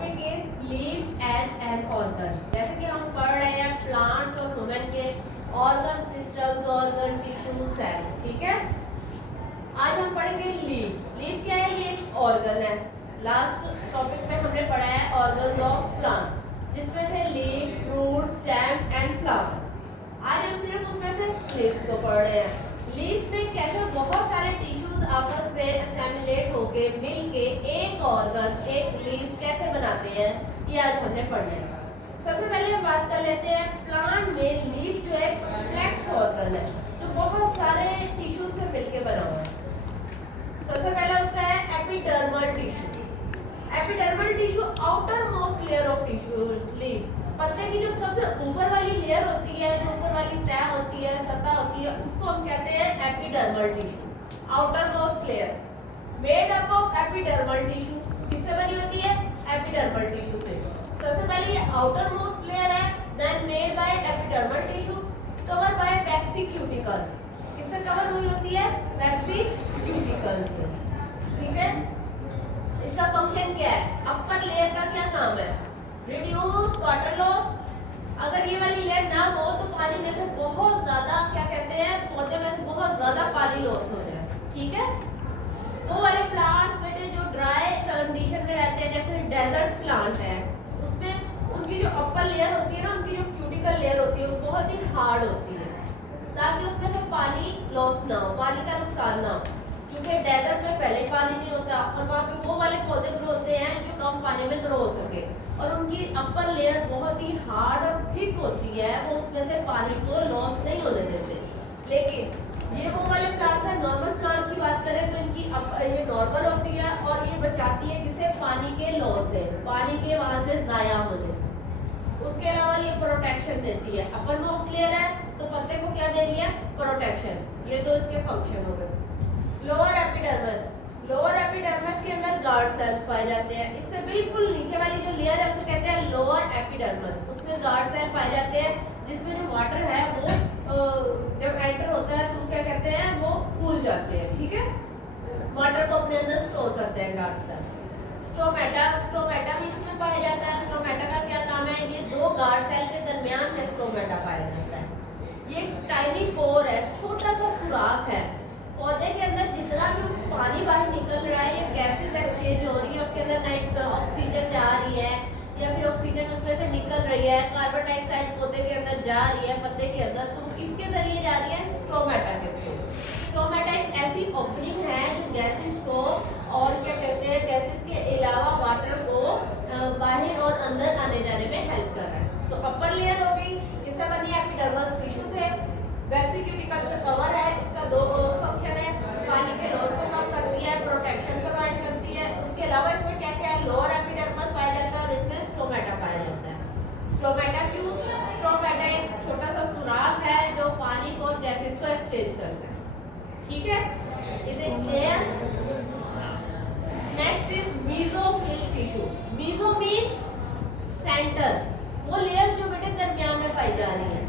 Topic is leaf as an organ. जैसे कि हम पढ़ रहे हैं प्लांट्स और ह्यूमन के organ system, organ tissue, cell. ठीक है, आज हम पढ़ेंगे लीफ। लीफ क्या है? ये एक ऑर्गन है। लास्ट टॉपिक में हमने पढ़ा है ऑर्गन ऑफ प्लांट, जिसमें थे leaf, root, stem and flower. आज हम सिर्फ उसमें से लीव्स को पढ़ रहे हैं। लीव्स में कैसे बहुत सारे टिश्यूज आपस में असेम्बलेट होके मिलके एक ऑर्गन, एक लीफ कैसे बनाते हैं, ये आज हमने पढ़ना है। सबसे पहले हम बात कर लेते हैं प्लांट में लीफ जो है कॉम्प्लेक्स ऑर्गन है, जो बहुत सारे टिश्यू से मिलके बना हुआ है। सबसे पहला उसका है epidermal tissue. Epidermal tissue outer most layer of tissue leaf. पत्ते की जो सबसे ऊपर वाली लेयर होती है, जो ऊपर वाली तह होती है, सतह होती है, उसको हम कहते हैं epidermal tissue, outer most layer. Made up of epidermal tissue. किससे बनी होती है? एपिडर्मल टिश्यू से। सबसे पहले ये आउटर मोस्ट लेयर है, then made by epidermal tissue, cover by waxy cuticles. किससे कवर हुई होती है? वैक्सी क्यूटिकल्स से। ठीक है, इसका फंक्शन क्या है? अपर लेयर का क्या काम है? Reduce water loss. अगर ये वाली लेयर ना हो तो पानी में से बहुत ज्यादा, क्या कहते हैं, पौधे में से बहुत ज्यादा पानी लॉस हो जाए। ठीक है, वो वाले प्लांट्स बेटे जो ड्राई कंडीशन में रहते हैं, जैसे डेजर्ट प्लांट है, उसमें उनकी जो अपर लेयर होती है ना, उनकी जो क्यूटिकल लेयर होती है, वो बहुत ही हार्ड होती है, ताकि उसमें से पानी लॉस ना हो, पानी का नुकसान ना हो। क्योंकि डेजर्ट में पहले पानी नहीं होता और वहाँ पे वो वाले पौधे ग्रो होते हैं जो कम पानी में ग्रो हो सके, और उनकी अपर लेयर बहुत ही हार्ड और थिक होती है, वो उसमें से पानी को लॉस नहीं होने देते। लेकिन ये वो वाले प्लांट्स हैं, नॉर्मल प्लांट्स की बात करें तो इनकी ये नॉर्मल होती है और ये बचाती है किसे? पानी के लॉस से, पानी के वहाँ से जाया होने से। उसके अलावा ये प्रोटेक्शन देती है। अपर मोस्ट लेयर है तो पत्ते को क्या दे रही है? प्रोटेक्शन। ये तो इसके फंक्शन हो गए। Lower epidermis. लोअर एपिडर्मिस के अंदर गार्ड सेल्स पाए जाते हैं। इससे बिल्कुल नीचे वाली जो लेयर है उसे कहते हैं लोअर एपिडर्मिस। उसमें गार्ड सेल पाए जाते हैं, जिसमें जो वाटर है वो जब एंटर होता है तो क्या कहते हैं, वो फूल जाते हैं। ठीक है, वाटर को अपने अंदर स्टोर करते हैं गार्ड सेल। स्ट्रोमेटा। स्ट्रोमेटा भी इसमें पाया जाता है। स्ट्रोमेटा का क्या काम है? ये दो गार्ड सेल के दरमियान में स्ट्रोमेटा पाया जाता है। ये टाइनी पोर है, छोटा सा सुराख है। पौधे के अंदर जितना भी पानी बाहर निकल रहा है, ये गैसेस एक्सचेंज हो रही है, उसके अंदर ऑक्सीजन जा रही है या फिर ऑक्सीजन उसमें से निकल रही है, कार्बन डाइऑक्साइड पौधे के अंदर जा रही है, पत्ते के अंदर, तो किसके जरिए जा रही है? स्ट्रोमेटा के थ्रू। स्ट्रोमेटा एक ऐसी ओपनिंग है जो गैसेस को, और क्या कहते हैं, गैसेस के अलावा वाटर को बाहर और अंदर आने जाने में हेल्प कर रहा है। तो अपर लेयर हो गई, किससे बनी है? एपिडर्मल टिश्यू से। वैक्सी क्यूटिकल से कवर है, इसका दो फंक्शन है, पानी के लॉस को कम करती है, प्रोटेक्शन प्रोवाइड करती है। उसके अलावा इसमें क्या क्या है? लोअर एपिडर्मिस पाया जाता है और इसमें स्ट्रोमेटा पाया जाता है। स्ट्रोमेटा क्यों? स्ट्रोमेटा एक छोटा सा सुराख है जो पानी को और गैसेस को एक्सचेंज करता है। ठीक है, is it clear? Next is mesophyll tissue. Meso means centre, वो लेयर जो बेटे दरमियान में पाई जा रही है,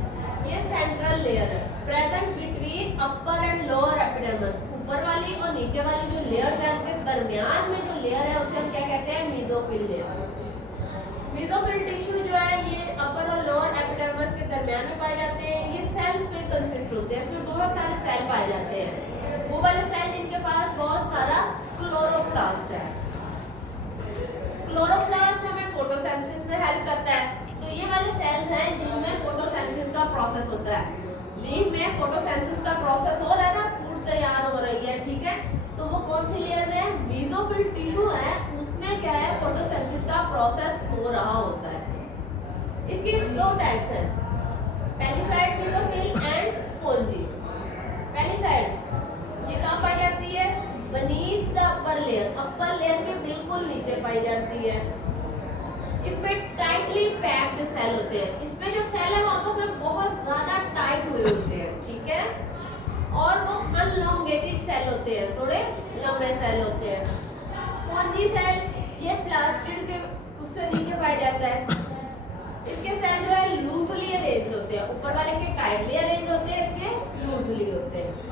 ये सेंट्रल लेयर है, present between upper and lower epidermis. ऊपर वाली और नीचे वाली जो लेयर है उनके दरमियान में जो लेयर है उसे हम क्या कहते हैं? Mesophyll layer. मेसोफिल टिश्यू जो है ये अपर और लोअर एपिडर्मिस के दरमियान में पाए जाते हैं। ये सेल्स पे कंसिस्ट होते हैं, इसमें बहुत सारे सेल पाए जाते हैं। वो वाले सेल जिनके पास बहुत सारा क्लोरोप्लास्ट है। क्लोरोप्लास्ट हमें फोटोसिंथेसिस में हेल्प करता है, तो ये वाले सेल्स हैं जिनमें फोटोसिंथेसिस का प्रोसेस होता है। लीफ में फोटोसिंथेसिस का प्रोसेस हो रहा है ना, फूड तैयार हो रही है। ठीक है, तो वो कौन सी लेयर में है? मेसोफिल टिश्यू है, उसमें क्या है? फोटोसिंथेसिस का प्रोसेस हो रहा होता है। इसके दो टाइप्स हैं, पेलिसाइड मेसोफिल एंड स्पोंजी। पेलिसाइड ये कहाँ पाई जाती है? beneath the upper layer, upper layer के बिल्कुल नीचे पाई जाती है। इसमें टाइटली पैक्ड सेल होते हैं। इसमें जो सेल है वो आपस में बहुत ज्यादा टाइट हुए होते हैं। ठीक है, और वो अनलोंगेटेड सेल होते हैं, थोड़े लंबे सेल होते हैं। स्पॉन्जी सेल ये प्लास्टिड के उससे नीचे पाया जाता है। इसके सेल जो है लूजली अरेंज होते हैं, ऊपर वाले के टाइटली अरेंज होते हैं, इसके लूजली होते हैं।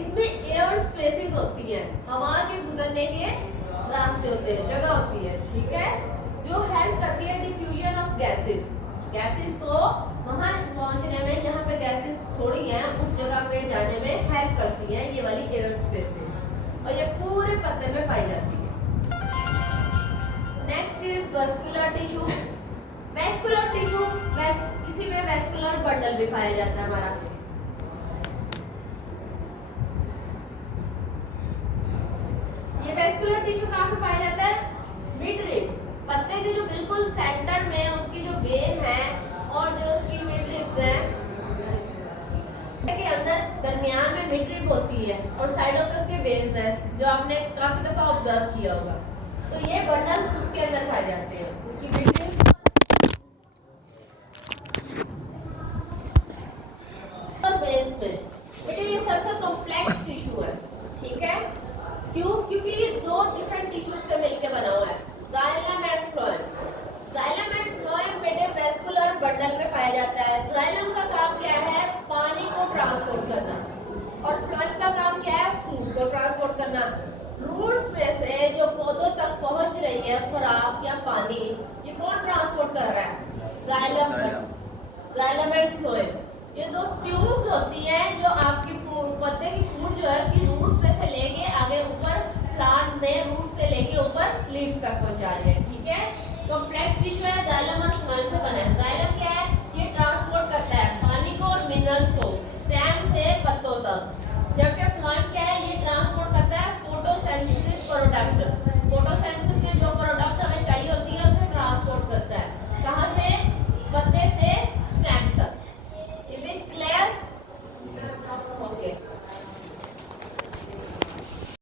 इसमें एयर स्पेसेस होती हैं, हवा के गुजरने के रास्ते होते हैं, जगह होती है। ठीक है, जो है हेल्प करती है डिफ्यूजन ऑफ गैसेस, गैसेस को वहां पहुंचने में जहां पे गैसेस थोड़ी हैं उस जगह पे जाने में हेल्प करती है ये वाली एयर स्पेसेस, और ये पूरे पत्ते में पाई जाती है। Next is vascular tissue. Vascular tissue किसी में वेस्कुलर बंडल भी पाया जाता है हमारा। ये वेस्कुलर टिश्यू कहाँ पे पाया जाता है? मिड रिब, पत्ते के जो बिल्कुल सेंटर में उसकी जो वेन है और जो उसकी मिड रिब्स है के अंदर दरमियान में मिड रिब होती है और साइडों पे उसके वेन्स है जो आपने काफी दफा ऑब्जर्व किया होगा। तो ये बंडल उसके अंदर पाए जाते हैं, उसकी मिड रिब और वेन्स में। बेटा ये सबसे कॉम्प्लेक्स टिश्यू है, ठीक है? क्यों? क्योंकि ये दो डिफरेंट टिश्यूज से मिलकर बना हुआ है, xylem and phloem. Xylem and phloem बेटे वेस्कुलर बंडल में पाया जाता है। जाइलम का काम क्या है? पानी को ट्रांसपोर्ट करना, और फ्लोएम का काम क्या है? फूड को ट्रांसपोर्ट करना। रूट्स में से जो पौधों तक पहुंच रही है खुराक या पानी, ये कौन ट्रांसपोर्ट कर रहा है? Xylem and phloem. ये दो ट्यूब्स होती हैं जो आपकी पत्ते की फूड जो है उसकी रूट्स में से लेके आगे ऊपर प्लांट में रूट्स से लेके ऊपर लीव्स तक पहुंचा रहे हैं, ठीक है? कॉम्प्लेक्स टिश्यू है, जाइलम और फ्लोएम से बना है। जाइलम क्या है? ये ट्रांसपोर्ट करता है पानी को और मिनरल्स को स्टेम से पत्तों तक, जबकि फ्लोएम क्या है? ये ट्रांसपोर्ट